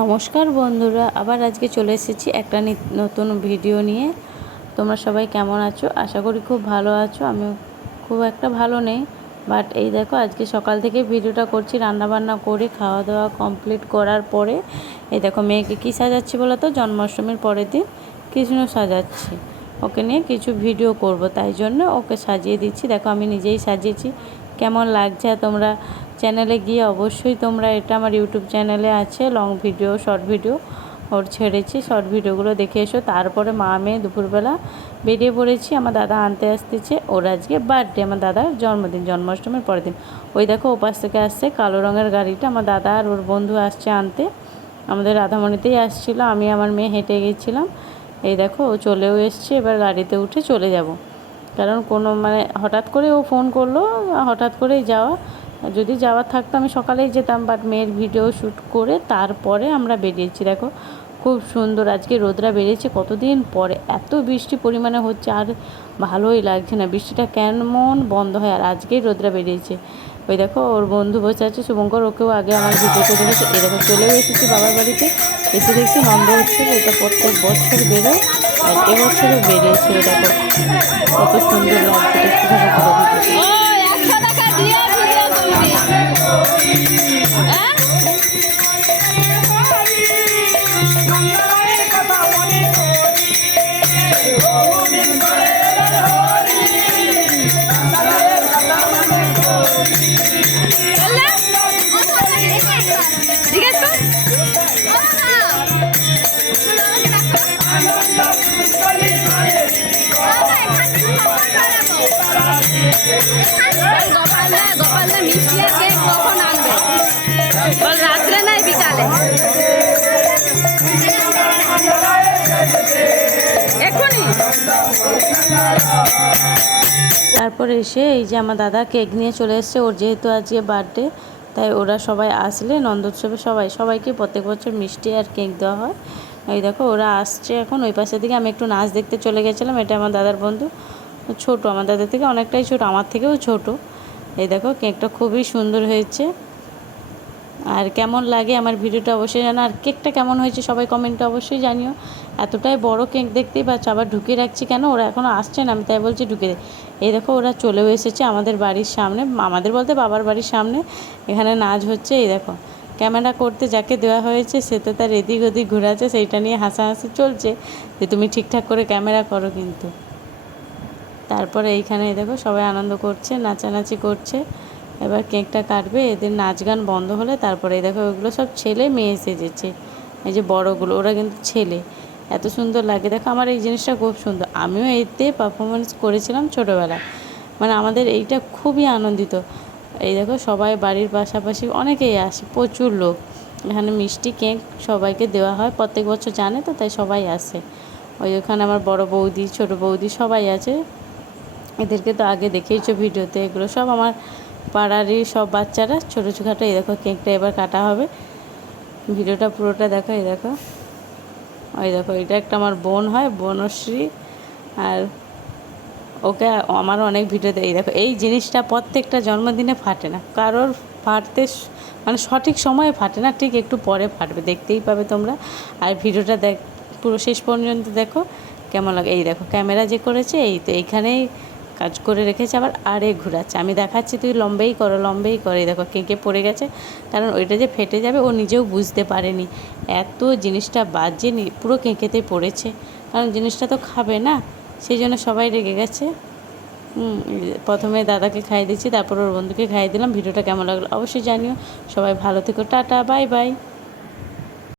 নমস্কার বন্ধুরা, আবার আজকে চলে এসেছি একটা নতুন ভিডিও নিয়ে। তোমরা সবাই কেমন আছো? আশা করি খুব ভালো আছো। আমি খুব একটা ভালো নেই, বাট এই দেখো আজকে সকাল থেকে ভিডিওটা করছি, রান্নাবান্না করে খাওয়া দাওয়া কমপ্লিট করার পরে এই দেখো মেয়েকে কী সাজাচ্ছি বলো তো, জন্মাষ্টমীর পরের দিন কৃষ্ণ সাজাচ্ছি। ওকে নিয়ে কিছু ভিডিও করব, তাই জন্য ওকে সাজিয়ে দিচ্ছি। দেখো আমি নিজেই সাজিয়েছি, কেমন লাগছে তোমরা চ্যানেলে গিয়ে অবশ্যই তোমরা, এটা আমার ইউটিউব চ্যানেলে আছে, লং ভিডিও শর্ট ভিডিও ওর ছেড়েছি, শর্ট ভিডিওগুলো দেখে এসো। তারপরে মা মেয়ে দুপুরবেলা বেরিয়ে পড়েছি, আমার দাদা আনতে আসতেছে। ওর আজকে বার্থডে, আমার দাদার জন্মদিন, জন্মাষ্টমীর পরের দিন। ওই দেখো ওপাশ থেকে আসছে কালো রঙের গাড়িটা, আমার দাদা আর ওর বন্ধু আসছে আনতে। আমাদের রাধামণিতেই আসছিলো, আমি আমার মেয়ে হেঁটে গেছিলাম। এই দেখো ও চলেও এসছে, এবার গাড়িতে উঠে চলে যাব। কারণ কোনো হঠাৎ করে ও ফোন করলো, হঠাৎ করেই যাওয়া। যদি যাওয়ার থাকতো আমি সকালেই যেতাম, বাট মেয়ের ভিডিও শ্যুট করে তারপরে আমরা বেরিয়েছি। দেখো খুব সুন্দর আজকে রোদরা বেরিয়েছে, কতদিন পরে এত বৃষ্টি পরিমাণে হচ্ছে, আর ভালোই লাগছে না। বৃষ্টিটা কেমন বন্ধ হয়, আর আজকেই রোদরা বেরিয়েছে। ওই দেখো ওর বন্ধু বসে আছে শুভঙ্কর, ওকেও আগে আমার ভিডিওতে দেখেছে। এই দেখো চলেও এসেছি বাবার বাড়িতে, এসে দেখছি নন্দ উৎসব, এটা প্রত্যেক বছর বেরোয়, আর এবছরও বেরিয়েছিল। দেখো কত সুন্দর লাগছে, দেখতে থাকো পুরো গোপালদা মিষ্টি আর কেক কখন আনবে? বল রাত্রে নাই বিকালে? এখনই। তারপরে এসে এই যে আমার দাদা কেক নিয়ে চলে এসছে, ওর যেহেতু আজকে বার্থডে, তাই ওরা সবাই আসলে নন্দোৎসবে সবাইকে প্রত্যেক বছর মিষ্টি আর কেক দেওয়া হয়। এই দেখো ওরা আসছে এখন ওই পাশের দিকে। আমি একটু নাচ দেখতে চলে গেছিলাম। এটা আমার দাদার বন্ধু, ছোট, আমার দাদার থেকে অনেকটাই ছোট, আমার থেকেও ছোট। এই দেখো কেকটা খুবই সুন্দর হয়েছে। আর কেমন লাগে আমার ভিডিওটা অবশ্যই জানো, আর কেকটা কেমন হয়েছে সবাই কমেন্টে অবশ্যই জানিও। এতটাই বড় কেক দেখতেই পাচ্ছ, আবার ঢুকিয়ে রাখছি কেন, ওরা এখনও আসছে না, আমি তাই বলছি ঢুকে দে। এই দেখো ওরা চলেও এসেছে আমাদের বাড়ির সামনে, আমাদের বলতে বাবার বাড়ির সামনে। এখানে নাচ হচ্ছে। এই দেখো ক্যামেরা করতে যাকে দেওয়া হয়েছে সে তো তার এদিক ওদিক ঘোরাচ্ছে, সেইটা নিয়ে হাসাহাসি চলছে যে তুমি ঠিকঠাক করে ক্যামেরা করো কিন্তু। তারপরে এইখানে দেখো সবাই আনন্দ করছে, নাচানাচি করছে। এবার কেকটা কাটবে, এদের নাচ গান বন্ধ হলে তারপরে দেখো ওগুলো সব ছেলে মেয়ে সেজেছে। এই যে বড়গুলো ওরা কিন্তু ছেলে, এত সুন্দর লাগে। দেখো আমার এই জিনিসটা খুব সুন্দর, আমিও এতে পারফরমেন্স করেছিলাম ছোটোবেলায়, আমাদের এইটা খুবই আনন্দিত। এই দেখো সবাই বাড়ির পাশাপাশি অনেকেই আসে, প্রচুর লোক। এখানে মিষ্টি কেক সবাইকে দেওয়া হয় প্রত্যেক বছর, জানে তো, তাই সবাই আসে। ওখানে আমার বড় বৌদি, ছোট বৌদি সবাই আছে। এদেরকে তো আগে দেখেইছো ভিডিওতে, এগুলো সব আমার পাড়ারই সব বাচ্চারা, ছোটো ছোটো। এই দেখো কেকটা এবার কাটা হবে, ভিডিওটা পুরোটা দেখো। এই দেখো ওই দেখো এটা একটা আমার বোন হয়, বনশ্রী, আর ওকে আমার অনেক ভিডিওতে। এই দেখো এই জিনিসটা প্রত্যেকটা জন্মদিনে ফাটে না, কারোর ফাটতে সঠিক সময়ে ফাটে না, ঠিক একটু পরে ফাটবে, দেখতেই পাবে তোমরা। আর ভিডিওটা পুরো শেষ পর্যন্ত দেখো কেমন লাগে। এই দেখো ক্যামেরা যে করেছে, এই তো এইখানেই কাজ করে রেখেছে, আবার আরে ঘুরাচ্ছে। আমি দেখাচ্ছি তুই লম্বেই করো, লম্বেই করে। দেখো কেঁকে পড়ে গেছে, কারণ ওইটা যে ফেটে যাবে ও নিজেও বুঝতে পারেনি। এত জিনিসটা বাজে, পুরো কেঁকেতে পড়েছে, কারণ জিনিসটা তো খাবে না, সেই জন্য সবাই রেগে গেছে। প্রথমে দাদাকে খাইয়ে দিচ্ছি, তারপর ওর বন্ধুকে খাইয়ে দিলাম। ভিডিওটা কেমন লাগলো অবশ্যই জানিও। সবাই ভালো থেকো, টাটা, বাই বাই।